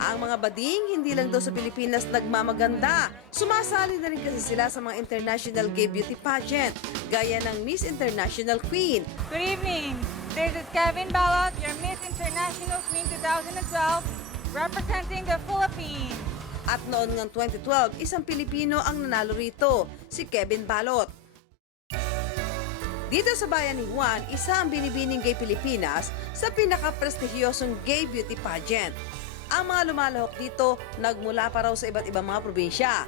Ang mga bading, hindi lang daw sa Pilipinas nagmamaganda. Sumasali na rin kasi sila sa mga international gay beauty pageant, gaya ng Miss International Queen. Good evening. This is Kevin Balot, your Miss International Queen 2012, representing the Philippines. At noon ng 2012, isang Pilipino ang nanalo rito, si Kevin Balot. Dito sa bayan ni Juan, isa ang binibining gay Pilipinas sa pinaka-prestigyosong gay beauty pageant. Ang mga lumalahok dito, nagmula pa raw sa iba't ibang mga probinsya.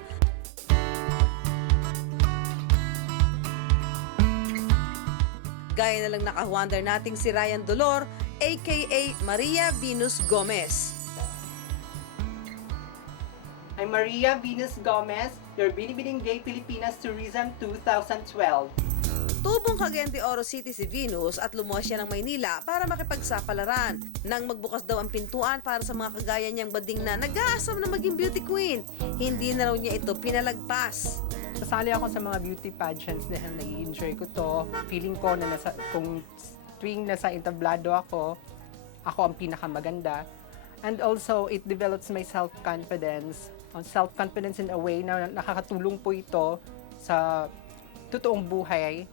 Gaya na lang nakahuandar nating si Ryan Dolor, aka Maria Venus Gomez. I'm Maria Venus Gomez, your Binibining Gay Pilipinas Tourism 2012. Tubong Cagayan de Oro City si Venus at lumuwas siya ng Maynila para makipagsapalaran. Nang magbukas daw ang pintuan para sa mga kagaya niyang bading na nag-aasam na maging beauty queen, hindi na raw niya ito pinalagpas. Sasali ako sa mga beauty pageants dahil nai-enjoy ko to. Feeling ko na nasa, kung tuwing nasa entablado ako, ako ang pinakamaganda. And also, it develops my self-confidence. On self-confidence in a way na nakakatulong po ito sa totoong buhay.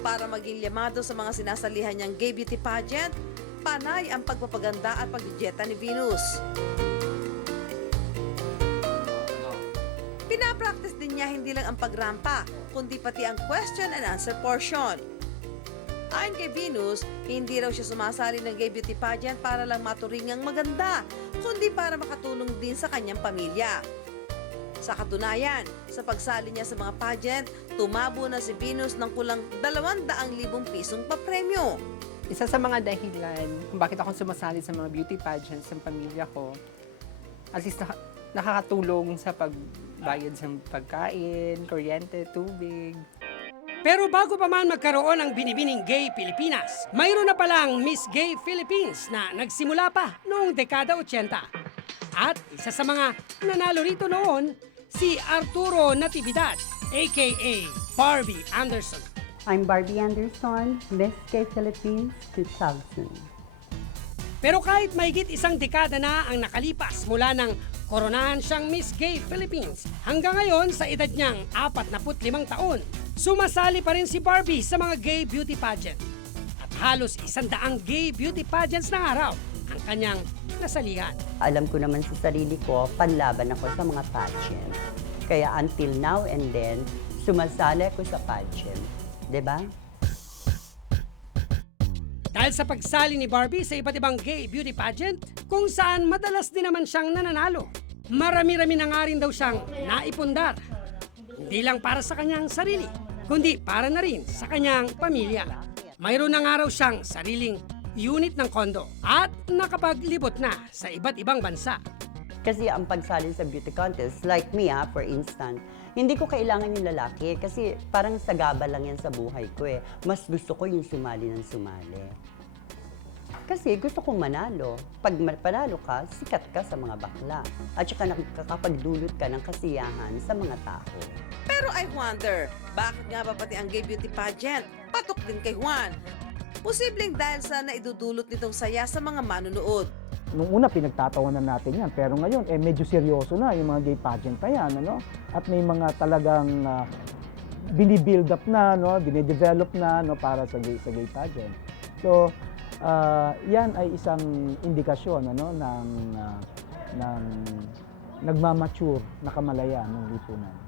Para maging llamado sa mga sinasalihan niyang gay beauty pageant, panay ang pagpapaganda at pagjeta ni Venus. Pinapractice din niya hindi lang ang pagrampa, kundi pati ang question and answer portion. Ayon kay Venus, hindi raw siya sumasali ng gay beauty pageant para lang maturingang maganda, kundi para makatulong din sa kanyang pamilya. Sa katunayan, sa pagsali niya sa mga pageant, tumabo na si Venus ng kulang 200,000 pisong papremyo. Isa sa mga dahilan kung bakit ako sumasali sa mga beauty pageants ng pamilya ko, at least naka- nakakatulong sa pagbayad sa pagkain, kuryente, tubig. Pero bago pa man magkaroon ng binibining Gay Pilipinas, mayroon na palang Miss Gay Philippines na nagsimula pa noong dekada 80. At isa sa mga nanalo rito noon, si Arturo Natividad, aka Barbie Anderson. I'm Barbie Anderson, Miss Gay Philippines 2000. Pero kahit mahigit isang dekada na ang nakalipas mula ng koronahan siyang Miss Gay Philippines, hanggang ngayon sa edad niyang 45 taon, sumasali pa rin si Barbie sa mga gay beauty pageant. At halos isandaang gay beauty pageants na araw ang kanyang nasalihan. Alam ko naman sa sarili ko, panlaban ako sa mga pageant. Kaya until now and then, sumasali ako sa pageant. ba? Dahil sa pagsali ni Barbie sa iba't ibang gay beauty pageant, kung saan madalas din naman siyang nananalo. Marami-rami na nga rin daw siyang naipundar. Hindi lang para sa kanyang sarili, kundi para na rin sa kanyang pamilya. Mayroon na nga raw siyang sariling unit ng kondo at nakapaglibot na sa iba't ibang bansa. Kasi ang pagsali sa beauty contest, like me ha, for instance, hindi ko kailangan yung lalaki kasi parang sagaba lang yan sa buhay ko eh. Mas gusto ko yung sumali ng sumali. Kasi gusto kong manalo. Pag panalo ka, sikat ka sa mga bakla. At saka nakakapagdulot ka ng kasiyahan sa mga tao. Pero I wonder, bakit nga ba pati ang gay beauty pageant patok din kay Juan? Posibleng dahil sa naidudulot nitong saya sa mga manunood. Nung una, pinagtatawanan natin yan. Pero ngayon, eh, medyo seryoso na yung mga gay pageant na yan. Ano? At may mga talagang uh, binibuild up na, no? dinidevelop na no? para sa gay, sa gay pageant. So, ah, yan ay isang indikasyon ano? ng, ah, ng nagmamature na kamalaya ng lipunan.